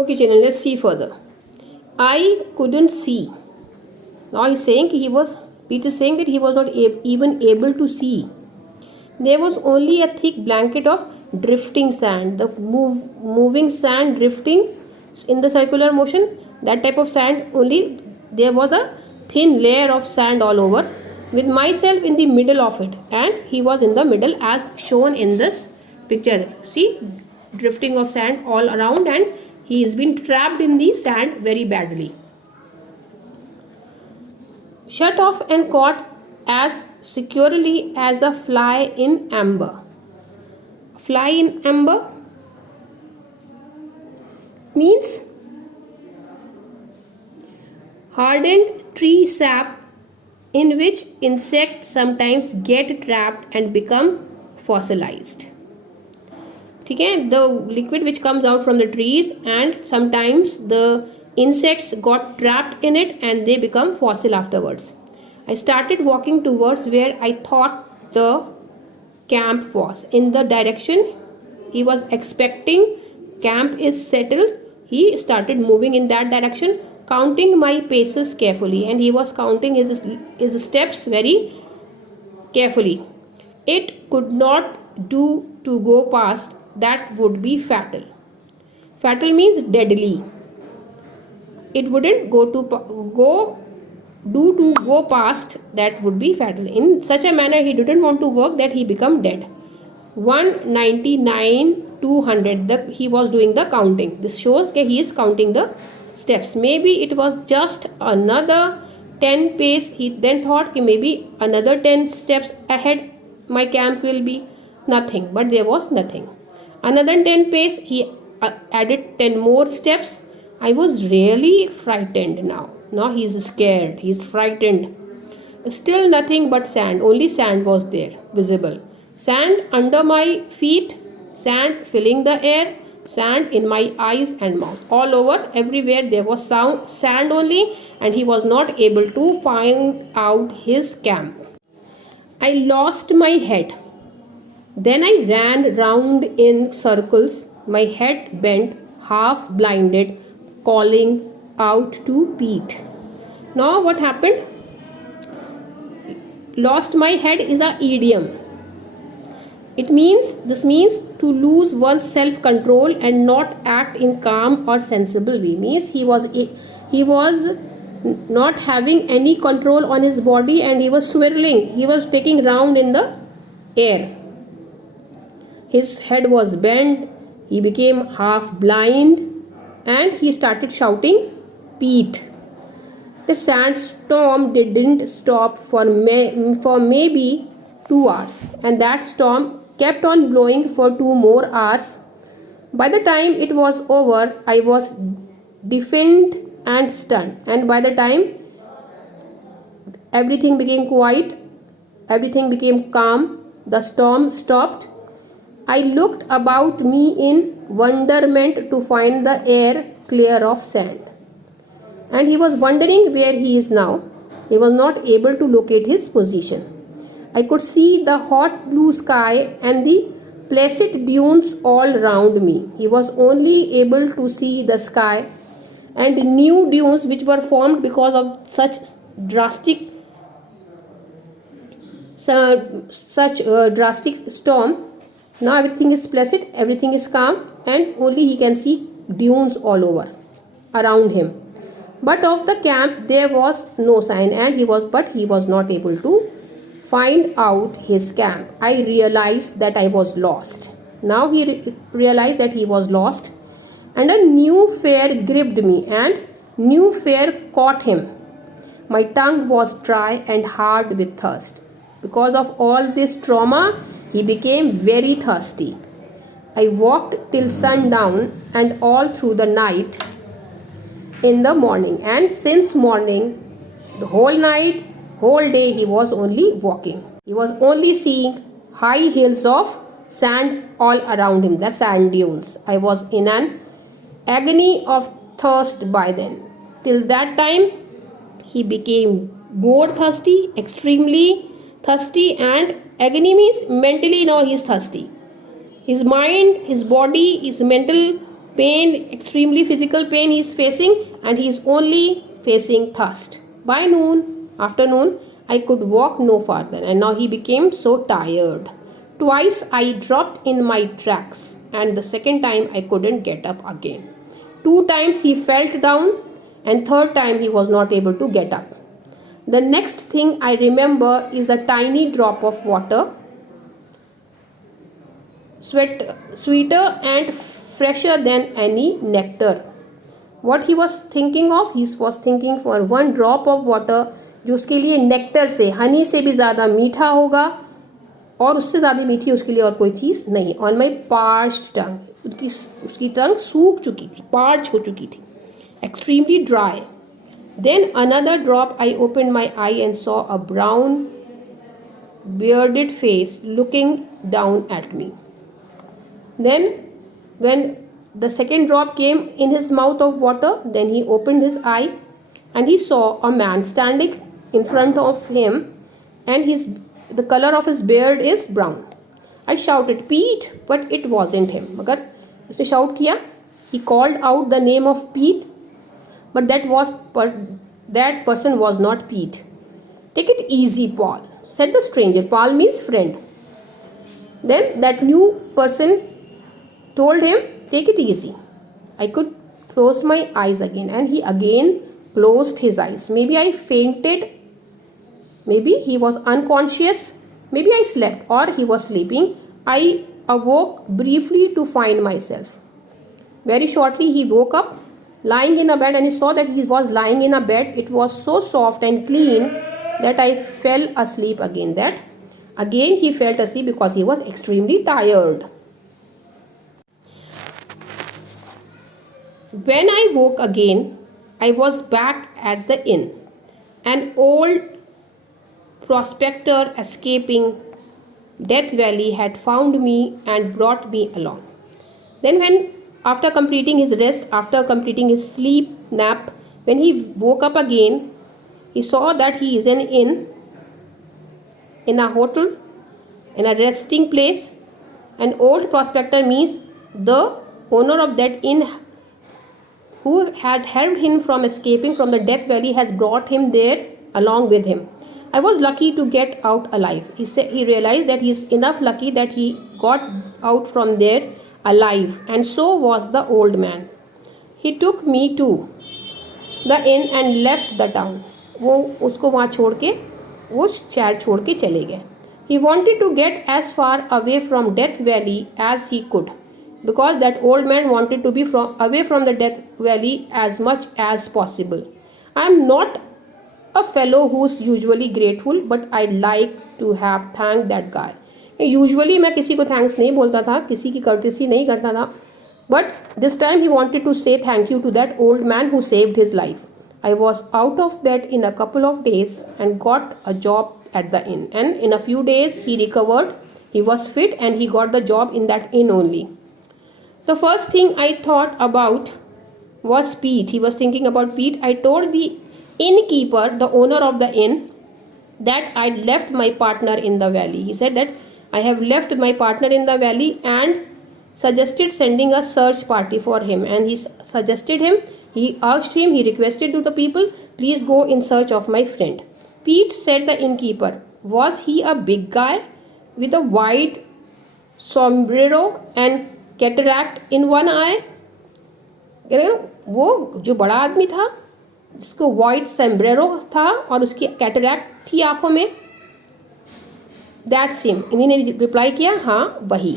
Okay, children, let's see further. I couldn't see. Now he's saying Pete is saying that he was not even able to see. There was only a thick blanket of drifting sand. The moving sand drifting in the circular motion, that type of sand only. There was a thin layer of sand all over, with myself in the middle of it, and he was in the middle as shown in this picture. See, drifting of sand all around, and he has been trapped in the sand very badly. Shut off and caught as securely as a fly in amber. Fly in amber means hardened tree sap in which insects sometimes get trapped and become fossilized. ठीक है, the liquid which comes out from the trees, and sometimes the insects got trapped in it and they become fossil afterwards. I started walking towards where I thought the camp was. In the direction he was expecting camp is settled, he started moving in that direction, counting my paces carefully, and he was counting his steps very carefully. It could not do to go past, that would be fatal. Fatal means deadly. It wouldn't go past, that would be fatal. In such a manner he didn't want to work that he become dead. 199 200, he was doing the counting. This shows that he is counting the steps. Maybe it was just another 10 pace. He then thought maybe another 10 steps ahead my camp will be. Nothing, but there was nothing. Another 10 pace, he added 10 more steps. I was really frightened now. Now he is scared, he is frightened. Still nothing but sand. Only sand was there, visible. Sand under my feet, sand filling the air, sand in my eyes and mouth. All over, everywhere there was sand only, and he was not able to find out his camp. I lost my head. Then I ran round in circles, my head bent, half blinded, calling out to Pete. Now what happened? Lost my head is an idiom. This means to lose one's self-control and not act in calm or sensible way. Means he was not having any control on his body, and he was swirling. He was taking round in the air. His head was bent. He became half blind, and he started shouting, Pete. The sandstorm didn't stop for maybe 2 hours, and that storm kept on blowing for 2 more hours. By the time it was over, I was deafened and stunned, and by the time everything became quiet, everything became calm, the storm stopped, I looked about me in wonderment to find the air clear of sand. And he was wondering where he is now. He was not able to locate his position. I could see the hot blue sky and the placid dunes all round me. He was only able to see the sky and new dunes which were formed because of such drastic storm. Now everything is placid, everything is calm, and only he can see dunes all over around him. But of the camp there was no sign, and he was not able to find out his camp. I realized that I was lost. Now he realized that he was lost, and a new fear gripped me, and new fear caught him. My tongue was dry and hard with thirst. Because of all this trauma, he became very thirsty. I walked till sundown and all through the night in the morning, and since morning, the whole night, whole day, he was only walking. He was only seeing high hills of sand all around him, the sand dunes. I was in an agony of thirst by then. Till that time, he became more thirsty, extremely thirsty, and agony means mentally now he is thirsty. His mind, his body, his mental pain, extremely physical pain he is facing, and he is only facing thirst. By afternoon, I could walk no farther, and now he became so tired. Twice I dropped in my tracks, and the second time I couldn't get up again. 2 times he fell down, and third time he was not able to get up. The next thing I remember is a tiny drop of water, sweeter and fresher than any nectar. What he was thinking of? He was thinking for one drop of water जो उसके लिए nectar से, हनी से भी ज़्यादा मीठा होगा, और उससे ज़्यादा मीठी उसके लिए और कोई चीज़ नहीं. ऑन माई पार्च्ड टंग, उसकी टंग सूख चुकी थी, पार्च हो चुकी थी, extremely dry. Then another drop. I opened my eye and saw a brown bearded face looking down at me. Then when the second drop came in his mouth of water, then he opened his eye and he saw a man standing in front of him, and the color of his beard is brown. I shouted, Pete, but it wasn't him. मगर उसने shout किया. He called out the name of Pete, but that person was not Pete. Take it easy, Paul, said the stranger. Paul means friend. Then that new person told him, take it easy. I could close my eyes again, and he again closed his eyes. Maybe I fainted, maybe he was unconscious, maybe I slept, or he was sleeping. I awoke briefly to find myself. Very shortly he woke up, lying in a bed, and he saw that he was lying in a bed. It was so soft and clean that I fell asleep again. Again he felt asleep because he was extremely tired. When I woke again, I was back at the inn. An old prospector escaping Death Valley had found me and brought me along. Then after completing his rest, after completing his sleep nap, when he woke up again, he saw that he is in a hotel, in a resting place. An old prospector means the owner of that inn, who had helped him from escaping from the Death Valley, has brought him there along with him. I was lucky to get out alive. He realized that he is enough lucky that he got out from there alive, and so was the old man. He took me to the inn and left the town. वो उसको वहाँ छोड़ के, वो शहर छोड़ के चले गए. He wanted to get as far away from Death Valley as he could, because that old man wanted to be away from the Death Valley as much as possible. I am not a fellow who's usually grateful, but I'd like to have thanked that guy. Usually मैं किसी को thanks नहीं बोलता था, किसी की courtesy नहीं करता था, but this time he wanted to say thank you to that old man who saved his life. I was out of bed in a couple of days and got a job at the inn, and in a few days he recovered, he was fit, and he got the job in that inn only. The first thing I thought about was Pete. He was thinking about Pete. I told the innkeeper, the owner of the inn, that I'd left my partner in the valley. He said that I have left my partner in the valley, and suggested sending a search party for him. And he urged him, he requested to the people, please go in search of my friend. Pete, said the innkeeper. Was he a big guy with a wide sombrero and cataract in one eye? वो जो बड़ा आदमी था, जिसको white समब्रेरो था और उसकी cataract थी आंखों में, दैट्स हिम. इन्हीं ने रिप्लाई किया, हाँ वही.